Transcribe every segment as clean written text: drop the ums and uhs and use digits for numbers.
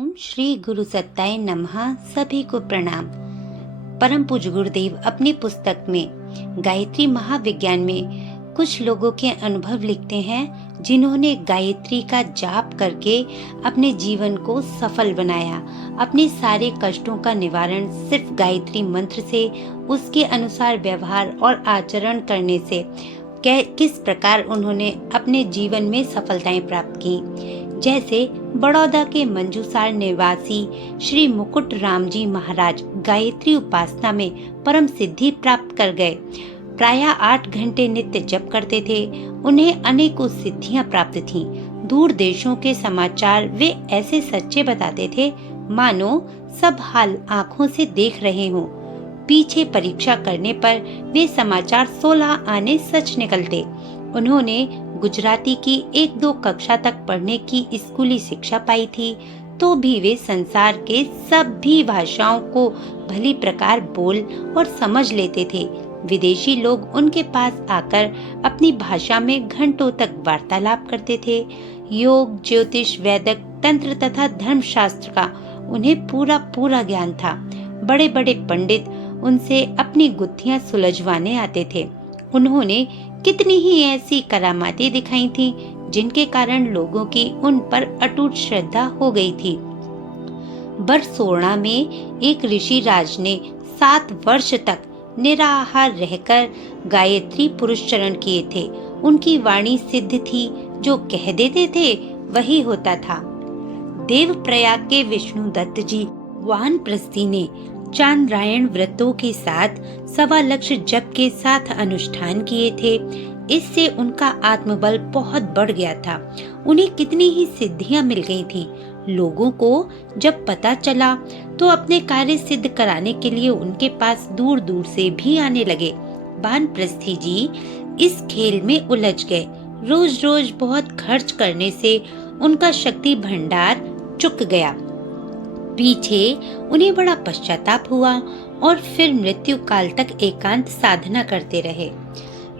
ओम श्री गुरु सत्ताय नमः। सभी को प्रणाम। परम पूज्य गुरुदेव अपनी पुस्तक में गायत्री महाविज्ञान में कुछ लोगों के अनुभव लिखते हैं जिन्होंने गायत्री का जाप करके अपने जीवन को सफल बनाया। अपने सारे कष्टों का निवारण सिर्फ गायत्री मंत्र से, उसके अनुसार व्यवहार और आचरण करने से किस प्रकार उन्होंने अपने जीवन में सफलताएं प्राप्त की। जैसे बड़ौदा के मंजूसार निवासी श्री मुकुट राम जी महाराज गायत्री उपासना में परम सिद्धि प्राप्त कर गए। प्रायः 8 घंटे नित्य जप करते थे। उन्हें अनेकों सिद्धियां प्राप्त थीं। दूर देशों के समाचार वे ऐसे सच्चे बताते थे मानो सब हाल आँखों से देख रहे हों। पीछे परीक्षा करने पर वे समाचार 16 आने सच निकलते। उन्होंने गुजराती की 1-2 कक्षा तक पढ़ने की स्कूली शिक्षा पाई थी, तो भी वे संसार के सभी भाषाओं को भली प्रकार बोल और समझ लेते थे। विदेशी लोग उनके पास आकर अपनी भाषा में घंटों तक वार्तालाप करते थे। योग, ज्योतिष, वैदिक, तंत्र तथा धर्मशास्त्र का उन्हें पूरा ज्ञान था। बड़े बड़े पंडित उनसे अपनी गुत्थियां सुलझवाने आते थे। उन्होंने कितनी ही ऐसी करामातें दिखाई थी जिनके कारण लोगों की उन पर अटूट श्रद्धा हो गई थी। बरसोरना में एक ऋषि राज ने 7 वर्ष तक निराहार रहकर गायत्री पुरुषचरण किए थे। उनकी वाणी सिद्ध थी, जो कह देते थे वही होता था। देवप्रयाग के विष्णु दत्त जी वानप्रस्थी ने चांद्रायण व्रतों के साथ 1.25 लक्ष जप के साथ अनुष्ठान किए थे। इससे उनका आत्मबल बहुत बढ़ गया था। उन्हें कितनी ही सिद्धियां मिल गई थी। लोगों को जब पता चला तो अपने कार्य सिद्ध कराने के लिए उनके पास दूर दूर से भी आने लगे। वानप्रस्थी जी इस खेल में उलझ गए। रोज रोज बहुत खर्च करने से उनका शक्ति भंडार चुक गया। पीछे उन्हें बड़ा पश्चाताप हुआ और फिर मृत्यु काल तक एकांत साधना करते रहे।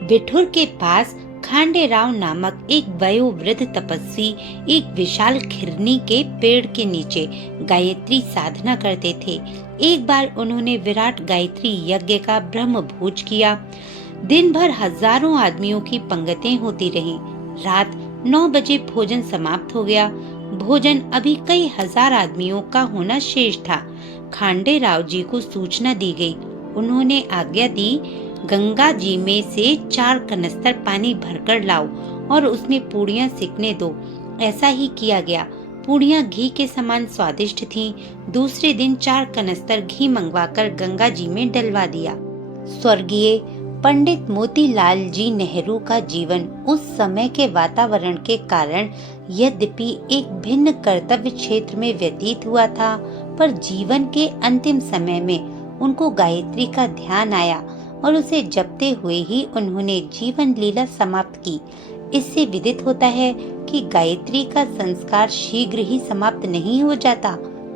बिठूर के पास खांडेराव नामक एक वयोवृद्ध तपस्वी एक विशाल खिरनी के पेड़ के नीचे गायत्री साधना करते थे। एक बार उन्होंने विराट गायत्री यज्ञ का ब्रह्म भोज किया। दिन भर हजारों आदमियों की पंगतें होती रहीं। रात 9 बजे भोजन समाप्त हो गया। भोजन अभी कई हजार आदमियों का होना शेष था। खांडेराव जी को सूचना दी गई। उन्होंने आज्ञा दी, गंगा जी में से 4 कनस्तर पानी भरकर लाओ और उसमें पूड़ियां सिकने दो। ऐसा ही किया गया। पूड़ियां घी के समान स्वादिष्ट थीं। दूसरे दिन 4 कनस्तर घी मंगवाकर गंगा जी में डलवा दिया। स्वर्गीय पंडित मोतीलाल जी नेहरू का जीवन उस समय के वातावरण के कारण यद्यपि एक भिन्न कर्तव्य क्षेत्र में व्यतीत हुआ था, पर जीवन के अंतिम समय में उनको गायत्री का ध्यान आया और उसे जपते हुए ही उन्होंने जीवन लीला समाप्त की। इससे विदित होता है कि गायत्री का संस्कार शीघ्र ही समाप्त नहीं हो जाता,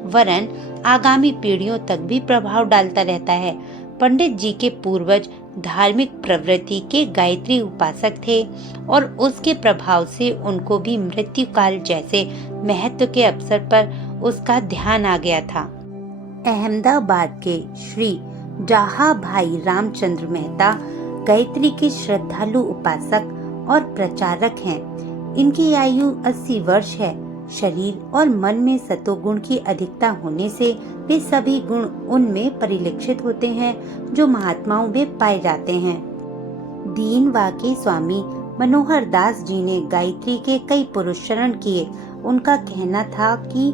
वरन आगामी पीढ़ियों तक भी प्रभाव डालता रहता है। पंडित जी के पूर्वज धार्मिक प्रवृत्ति के गायत्री उपासक थे और उसके प्रभाव से उनको भी मृत्यु काल जैसे महत्व के अवसर पर उसका ध्यान आ गया था। अहमदाबाद के श्री डाहा भाई रामचंद्र मेहता गायत्री के श्रद्धालु उपासक और प्रचारक हैं। इनकी आयु 80 वर्ष है। शरीर और मन में सतोगुण की अधिकता होने से वे सभी गुण उनमें परिलक्षित होते हैं जो महात्माओं में पाए जाते हैं। दीनवा के स्वामी मनोहर दास जी ने गायत्री के कई पुरुषचरण किए। उनका कहना था कि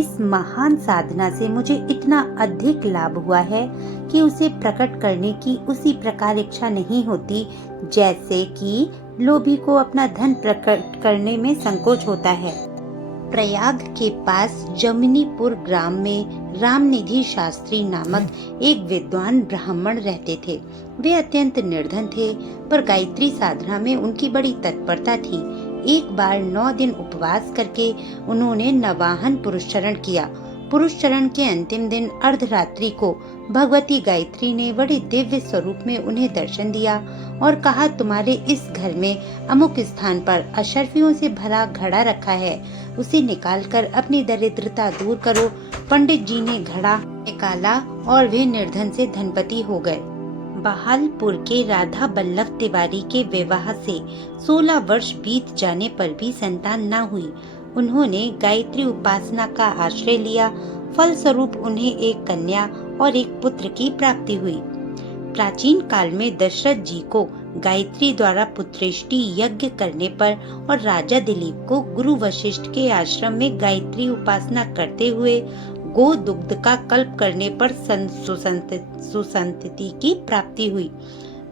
इस महान साधना से मुझे इतना अधिक लाभ हुआ है कि उसे प्रकट करने की उसी प्रकार इच्छा नहीं होती जैसे कि लोभी को अपना धन प्रकट करने में संकोच होता है। प्रयाग के पास जमिनीपुर ग्राम में रामनिधि शास्त्री नामक एक विद्वान ब्राह्मण रहते थे। वे अत्यंत निर्धन थे, पर गायत्री साधना में उनकी बड़ी तत्परता थी। एक बार 9 दिन उपवास करके उन्होंने नवाहन पुरुषचरण किया। पुरुष चरण के अंतिम दिन अर्धरात्रि को भगवती गायत्री ने बड़े दिव्य स्वरूप में उन्हें दर्शन दिया और कहा, तुम्हारे इस घर में अमुक स्थान पर अशर्फियों से भरा घड़ा रखा है, उसे निकालकर अपनी दरिद्रता दूर करो। पंडित जी ने घड़ा निकाला और वे निर्धन से धनपति हो गए। बहालपुर के राधा बल्लभ तिवारी के विवाह से 16 वर्ष बीत जाने पर भी संतान न हुई। उन्होंने गायत्री उपासना का आश्रय लिया। फलस्वरूप उन्हें एक कन्या और एक पुत्र की प्राप्ति हुई। प्राचीन काल में दशरथ जी को गायत्री द्वारा पुत्रेष्टि यज्ञ करने पर और राजा दिलीप को गुरु वशिष्ठ के आश्रम में गायत्री उपासना करते हुए गो दुग्ध का कल्प करने पर सुसंतति की प्राप्ति हुई।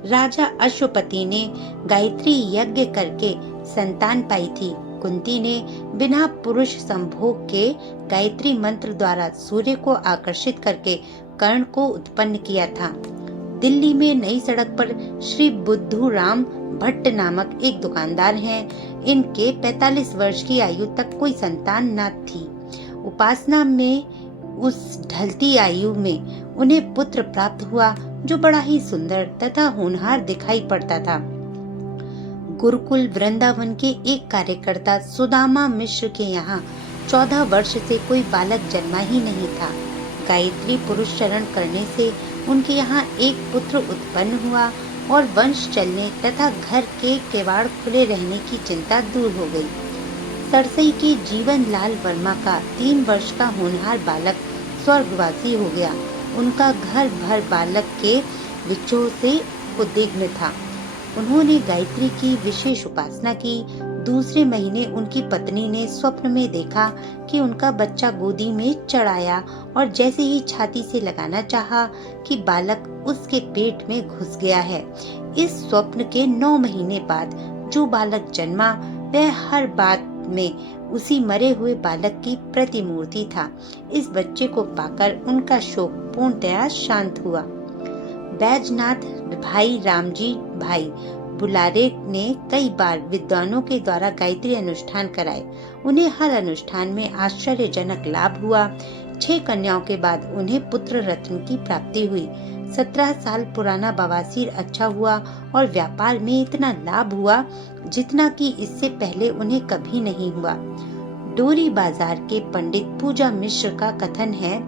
राजा अश्वपति ने गायत्री यज्ञ करके संतान पाई थी। कुंती ने बिना पुरुष संभोग के गायत्री मंत्र द्वारा सूर्य को आकर्षित करके कर्ण को उत्पन्न किया था। दिल्ली में नई सड़क पर श्री बुद्धूराम भट्ट नामक एक दुकानदार हैं। इनके 45 वर्ष की आयु तक कोई संतान न थी। उपासना में उस ढलती आयु में उन्हें पुत्र प्राप्त हुआ जो बड़ा ही सुंदर तथा होनहार दिखाई पड़ता था। गुरुकुल वृंदावन के एक कार्यकर्ता सुदामा मिश्र के यहाँ 14 वर्ष से कोई बालक जन्मा ही नहीं था। गायत्री पुरुष चरण करने से उनके यहाँ एक पुत्र उत्पन्न हुआ और वंश चलने तथा घर के किवाड़ खुले रहने की चिंता दूर हो गई। सरसई के जीवन लाल वर्मा का 3 वर्ष का होनहार बालक स्वर्गवासी हो गया। उनका घर भर बालक के विक्षोभ से उद्विग्न था। उन्होंने गायत्री की विशेष उपासना की। दूसरे महीने उनकी पत्नी ने स्वप्न में देखा कि उनका बच्चा गोदी में चढ़ आया और जैसे ही छाती से लगाना चाहा कि बालक उसके पेट में घुस गया है। इस स्वप्न के 9 महीने बाद जो बालक जन्मा वह हर बात में उसी मरे हुए बालक की प्रतिमूर्ति था। इस बच्चे को पाकर उनका शोक पूर्णतया शांत हुआ। बैजनाथ भाई रामजी भाई बुलारे ने कई बार विद्वानों के द्वारा गायत्री अनुष्ठान कराए। उन्हें हर अनुष्ठान में आश्चर्यजनक लाभ हुआ। 6 कन्याओं के बाद उन्हें पुत्र रत्न की प्राप्ति हुई। 17 साल पुराना बवासीर अच्छा हुआ और व्यापार में इतना लाभ हुआ जितना कि इससे पहले उन्हें कभी नहीं हुआ। डोरी बाजार के पंडित पूजा मिश्र का कथन है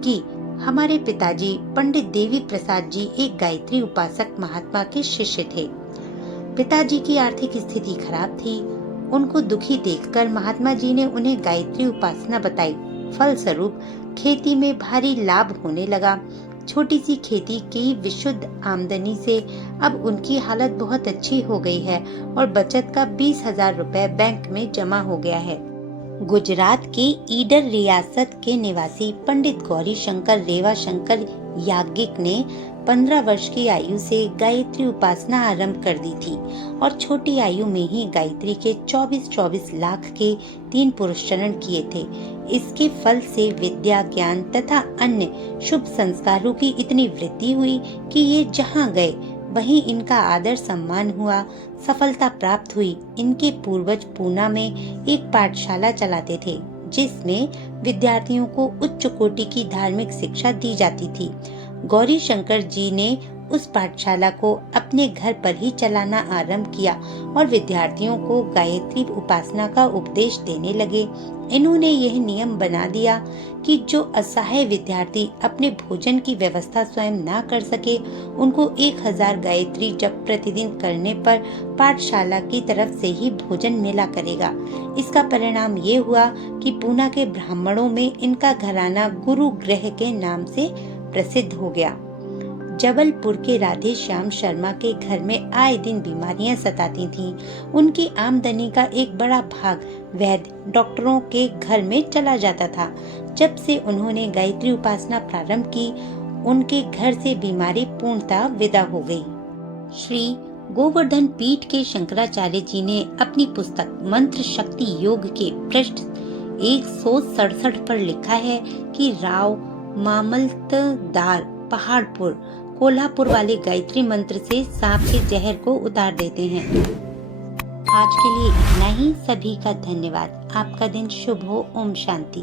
कि हमारे पिताजी पंडित देवी प्रसाद जी एक गायत्री उपासक महात्मा के शिष्य थे। पिताजी की आर्थिक स्थिति खराब थी। उनको दुखी देखकर महात्मा जी ने उन्हें गायत्री उपासना बताई। फलस्वरूप खेती में भारी लाभ होने लगा। छोटी सी खेती की विशुद्ध आमदनी से अब उनकी हालत बहुत अच्छी हो गई है और बचत का 20,000 रुपए बैंक में जमा हो गया है। गुजरात के ईडर रियासत के निवासी पंडित गौरी शंकर रेवा शंकर याज्ञिक ने 15 वर्ष की आयु से गायत्री उपासना आरंभ कर दी थी और छोटी आयु में ही गायत्री के 24 लाख के 3 पुरुष चरण किए थे। इसके फल से विद्या ज्ञान तथा अन्य शुभ संस्कारों की इतनी वृद्धि हुई कि ये जहाँ गए वहीं इनका आदर सम्मान हुआ, सफलता प्राप्त हुई। इनके पूर्वज पूना में एक पाठशाला चलाते थे जिसमें विद्यार्थियों को उच्च कोटि की धार्मिक शिक्षा दी जाती थी। गौरी शंकर जी ने उस पाठशाला को अपने घर पर ही चलाना आरंभ किया और विद्यार्थियों को गायत्री उपासना का उपदेश देने लगे। इन्होंने यह नियम बना दिया कि जो असहाय विद्यार्थी अपने भोजन की व्यवस्था स्वयं ना कर सके उनको 1000 गायत्री जप प्रतिदिन करने पर पाठशाला की तरफ से ही भोजन मिला करेगा। इसका परिणाम ये हुआ कि पूना के ब्राह्मणों में इनका घराना गुरु गृह के नाम से प्रसिद्ध हो गया। जबलपुर के राधे श्याम शर्मा के घर में आए दिन बीमारियां सताती थीं। उनकी आमदनी का एक बड़ा भाग वैद्य डॉक्टरों के घर में चला जाता था। जब से उन्होंने गायत्री उपासना प्रारंभ की उनके घर से बीमारी पूर्णतः विदा हो गई। श्री गोवर्धन पीठ के शंकराचार्य जी ने अपनी पुस्तक मंत्र शक्ति योग के पृष्ठ 167 पर लिखा है कि राव मामलतदार पहाड़पुर कोल्हापुर वाले गायत्री मंत्र से सांप के जहर को उतार देते हैं। आज के लिए इतना ही। सभी का धन्यवाद। आपका दिन शुभ हो। ओम शांति।